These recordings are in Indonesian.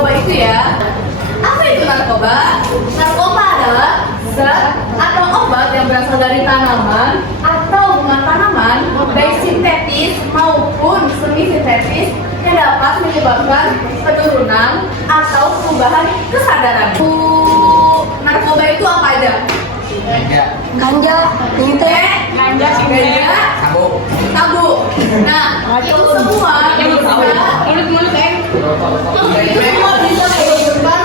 narkoba itu ya. Apa itu narkoba? Narkoba adalah zat atau obat yang berasal dari tanaman atau bunga tanaman, baik sintetis maupun semi sintetis, yang dapat menyebabkan penurunan atau perubahan kesadaran. Narkoba itu apa aja? Ganja, Ganja, sabu. Nah, itu semua bisa menyebabkan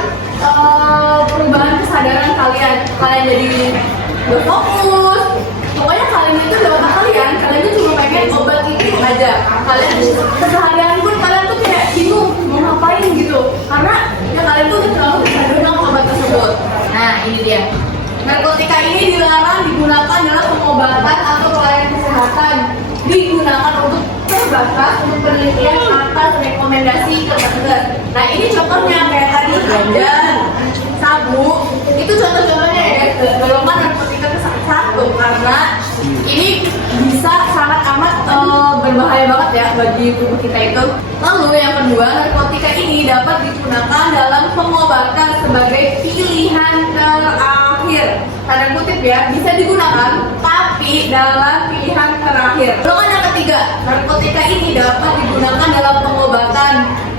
perubahan kesadaran kalian. Kalian jadi berfokus. Pokoknya kalian itu dalam kalian itu cuma pengen obat itu aja. Kalian keseharian pun kalian tuh kayak bingung mau ngapain gitu. Karena ya kalian tuh udah terlalu kecanduan obat tersebut. Nah, ini dia. Narkotika ini dilarang digunakan dalam pengobatan atau pelayanan kesehatan. Digunakan untuk terbatas untuk penelitian atas rekomendasi ke dokter. Nah, ini contohnya kayak tadi ganja, sabu, itu contoh-contohnya ya golongan narkotika ke-1 karena ini bisa sangat amat berbahaya banget ya bagi tubuh kita itu. Lalu yang kedua, narkotika ini dapat digunakan dalam pengobatan sebagai pilihan terakhir. Tanda kutip ya, bisa digunakan tapi dalam pilihan terakhir. Golongan yang ketiga, narkotika ini dapat digunakan dalam pengobatan,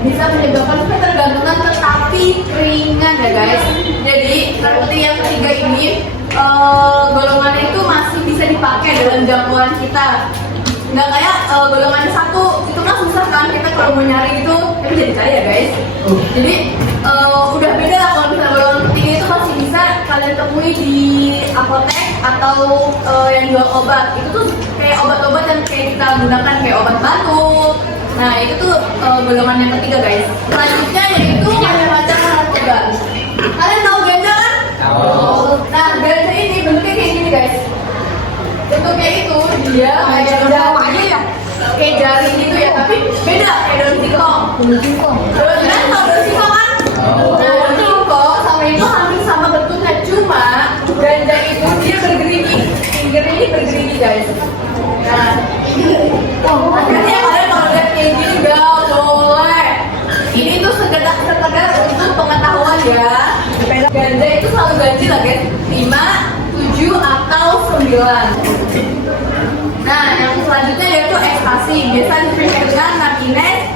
bisa menyebabkan ketergantungan tetapi ringan ya guys. Jadi narkotika yang ketiga ini golongannya itu masih bisa dipakai dalam jangkauan kita. Nggak kayak golongan 1 itu kan susah kan kita kalau mau nyari itu, tapi jadi cari ya guys. Jadi udah beda lah kalau misalnya golongan ketiga itu masih bisa kalian temui di apotek atau yang jual obat. Itu tuh kayak obat-obat yang kayak kita gunakan kayak obat batuk. Nah itu tuh golongan yang ketiga guys. Selanjutnya yaitu macam-macam narkoba. Kalian tahu ganja kan? Tahu. Nah ganja ini bentuknya kayak gini guys. Bentuknya itu dia kayak jari gitu ya, tapi beda kayak daun singkong. Kalian tahu daun singkong kan? Nah daun singkong sama itu hampir sama bentuknya, cuma ganja itu dia bergerigi, fingernya ini bergerigi guys. Nah, makanya kalian kalau lihat kayak gini gak boleh. Ini tuh sekedar untuk pengetahuan ya. Ganja itu selalu ganjil lah guys, 5, 7 atau 9. Nah, yang selanjutnya yaitu ekstasi. Biasa disebut dengan narkines,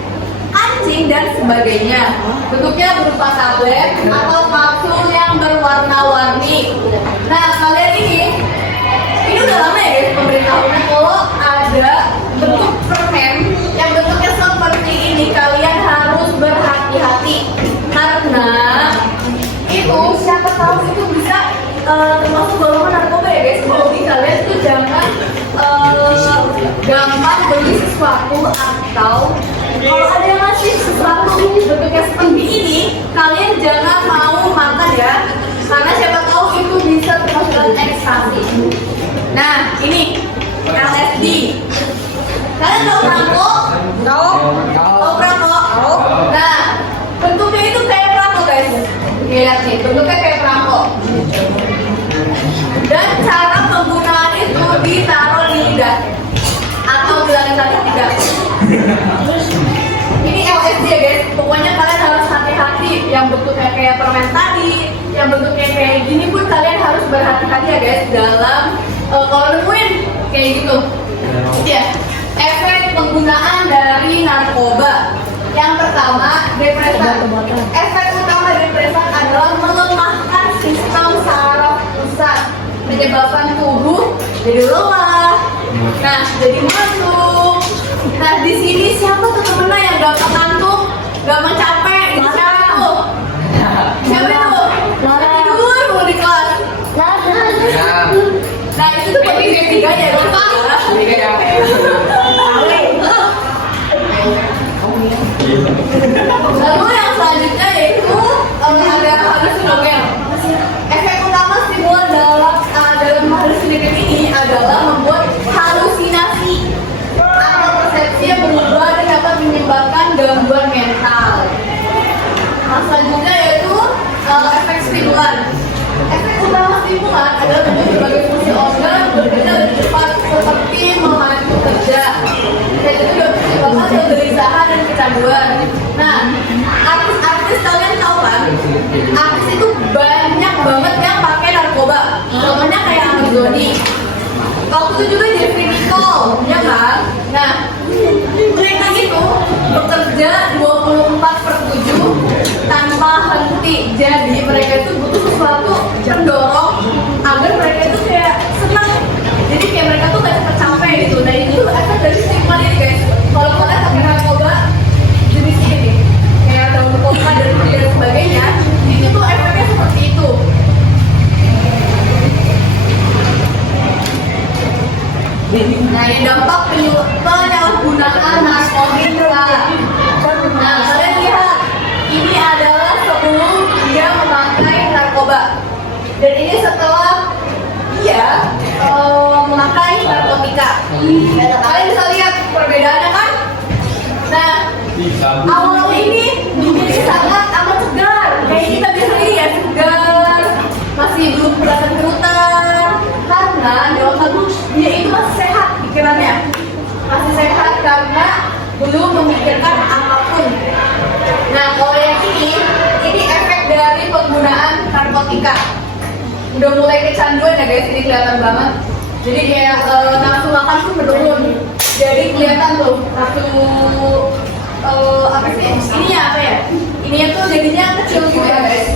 kancing dan sebagainya. Bentuknya berupa tablet atau kapsul yang berwarna-warni. Nah, kalian ini udah lama ya guys pemberitahuannya kalau ada bentuk permen yang bentuknya seperti ini, kalian harus berhati-hati karena itu siapa tahu itu bisa termasuk golongan narkoba ya guys. Jadi kalian tuh jangan gampang beli sesuatu, atau kalau ada yang ngasih sesuatu bentuknya seperti ini, kalian jangan mau makan ya, karena siapa tahu itu bisa termasuk ekstasi. Nah ini LSD. Kalian tahu perangko? Tahu perangko? Nah bentuknya itu kayak perangko guys. Lihat nih, bentuknya kayak perangko. Dan cara penggunaan itu ditaruh di lidah atau bilangin tadi tidak. Ini LSD ya guys. Pokoknya kalian harus hati-hati. Yang bentuknya kayak permen tadi, yang bentuknya kayak gini pun kalian harus berhati-hati ya guys dalam kalau nemuin kayak gitu. Ya. Efek penggunaan dari narkoba. Yang pertama, depresan. Efek utama depresan adalah melemahkan sistem saraf pusat, menyebabkan tubuh jadi lelah. Nah, jadi masuk. Nah, di sini siapa tuh temennya yang gampang ngantuk, gampang capek? Siapa tuh? Siapa tuh? Tidur mulu di kelas. Nah, itu tuh bagi ketiganya ya, Pak. Lalu yang selanjutnya yaitu ada halusinogen. Efek utama stimulan dalam halusinogen ini adalah membuat halusinasi atau persepsi yang berubah dan dapat menyebabkan gangguan mental. Nah, selanjutnya yaitu efek stimulan. Efek utama stimulan adalah bentuk berbagai fungsi organ berbeda lebih cepat, seperti memacu kerja. Dan itu juga menyebabkan kegelisahan dan kecanduan. Nah, artis-artis kalian kerja 24/7 tanpa henti. Jadi mereka itu butuh sesuatu mendorong agar mereka itu kayak senang. Jadi kayak mereka tuh gak cepet capek gitu. Nah itu efek dari stigma ini guys. Kalau kalian pakai narkoba jenis ini kayak daun koka dan sebagainya, itu tuh efeknya seperti itu. Nah, ini dampak penyalahgunaan narkotika. Nah, kalian lihat, ini adalah sebelum dia memakai narkoba, dan ini setelah dia memakai narkotika. Kalian bisa lihat perbedaannya kan? Nah, awal ini sangat amat segar, kayak kita biasa ini ya, segar, masih belum kelihatan kerutan, karena di otak dia itu masih sehat pikirannya, masih sehat karena belum memikirkan apapun. Nah, kalau yang ini efek dari penggunaan narkotika. Udah mulai kecanduan ya guys, ini kelihatan banget. Jadi kayak nafsu makan pun menurun. Jadi kelihatan tuh nafsu apa sih? Ininya apa ya? Ininya tuh jadinya kecil gitu ya guys.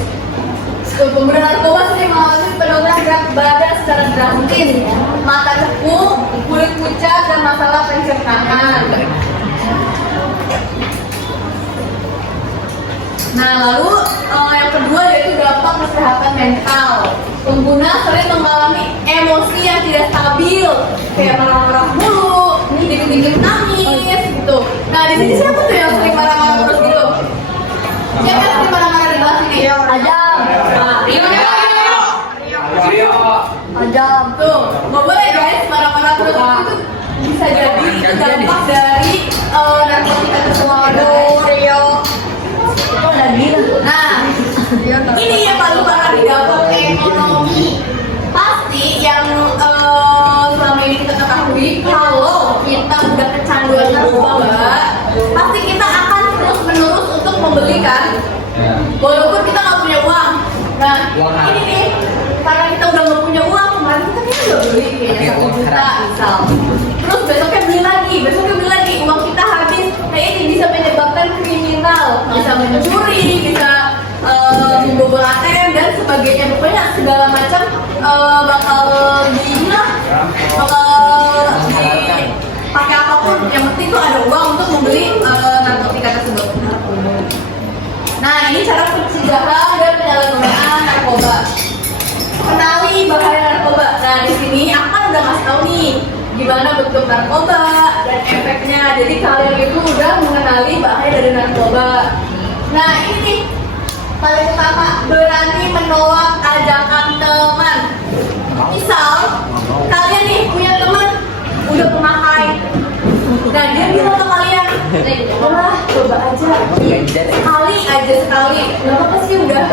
Pengguna narkoba sering mengalami penurunan berat badan secara drastis, mata cepu, kulit pucat, dan masalah pencernaan. Nah, lalu yang kedua yaitu dampak kesehatan mental. Pengguna sering mengalami emosi yang tidak stabil, kayak marah-marah mulu, dikit-dikit nangis gitu. Nah, di sini siapa tuh yang sering marah-marah terus gitu? Siapa yang sering marah-marah di kelas ini? Adam. Adam. Tuh, nggak boleh guys, marah-marah terus itu bisa jadi itu dampak dari narkotika tersebut. Rio. Itu lagi. Nah, ini yang paling parah di dampak ekonomi. Pasti yang selama ini kita ketahui, kalau kita udah kecanduan narkoba, pasti kita akan terus-menerus untuk membelikan, walaupun kita nggak punya uang. Nah, ini nih, karena kita udah nggak punya uang, kemarin kita udah beli kayaknya 1 juta misal. Terus besoknya beli lagi, uang kita habis. Nah, ini bisa menyebabkan kriminal, bisa mencuri, bisa membobol ATM dan sebagainya. Pokoknya segala macam bakal pakai apapun. Yang penting tuh ada uang untuk membeli narkotika tersebut. Nah, ini cara pencegahan dan penyalahgunaan narkoba. Kenali bahaya narkoba. Nah, di sini aku kan udah ngasih tahu nih gimana bentuk narkoba dan efeknya. Jadi kalian itu udah mengenali bahaya dari narkoba. Nah, ini nih paling utama, berani menolak ajakan teman. Misal kalian nih punya teman udah pemakai. Nah, dia bilang ke kalian, "Wah, coba aja. Sekali aja sekali. Gak apa sih udah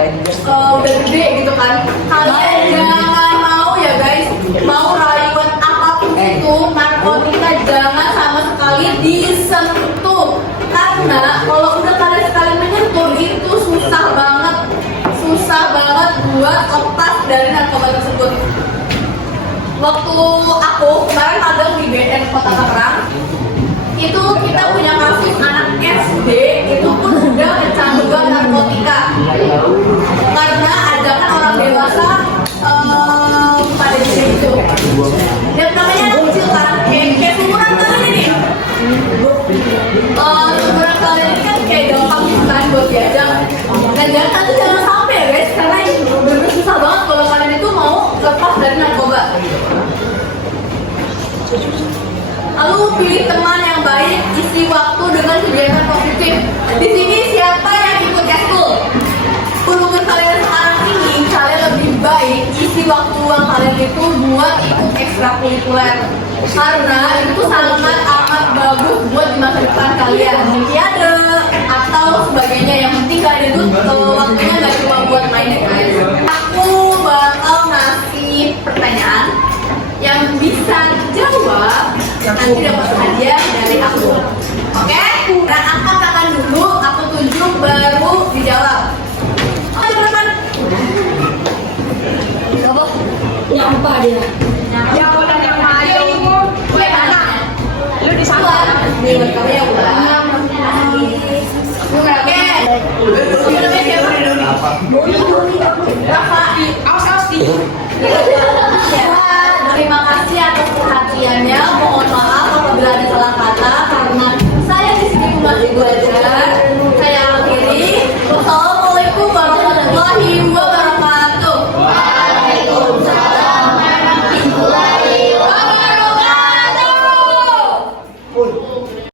gede gitu kan." Kalian jangan mau ya guys, mau rayuan apapun itu, narkotika jangan sama sekali disentuh. Karena kalau udah kalian sekali menyentuh itu susah banget buat lepas dari narkoba tersebut. Waktu aku kemarin magang di BN Kota Tangerang, itu kita punya kasus anak SD itu pun udah kecanduan narkotika karena ajakan orang dewasa pada diri itu. Dan namanya kecil kan, kayak umuran kalian ini. Umuran kalian ini kan kayak gampang gitu kan buat diajak. Dan jangan sampai ya guys, karena ini bener-bener susah banget kalau kalian itu mau lepas dari narkoba. Lalu pilih teman yang baik, isi waktu dengan kegiatan positif. Di sini siapa yang ikut eskul? Hubungan kalian sekarang ini, kalian lebih baik isi waktu luang kalian itu buat ikut ekstrakurikuler. Karena itu sangat amat bagus buat di masa depan kalian. Olimpiade atau sebagainya. Yang penting kalian itu waktunya gak cuma buat main ya guys. Aku bakal ngasih pertanyaan yang bisa jawab nanti dapat hadiah dari aku. Oke? Nah, angkat tangan dulu, aku tunjuk baru dijawab. Oke, teman-teman. Apa? Nyampa dia. Jawaban yang maju. Gue mana? Lu di sana. Nih, kamu yang ulang. Iya.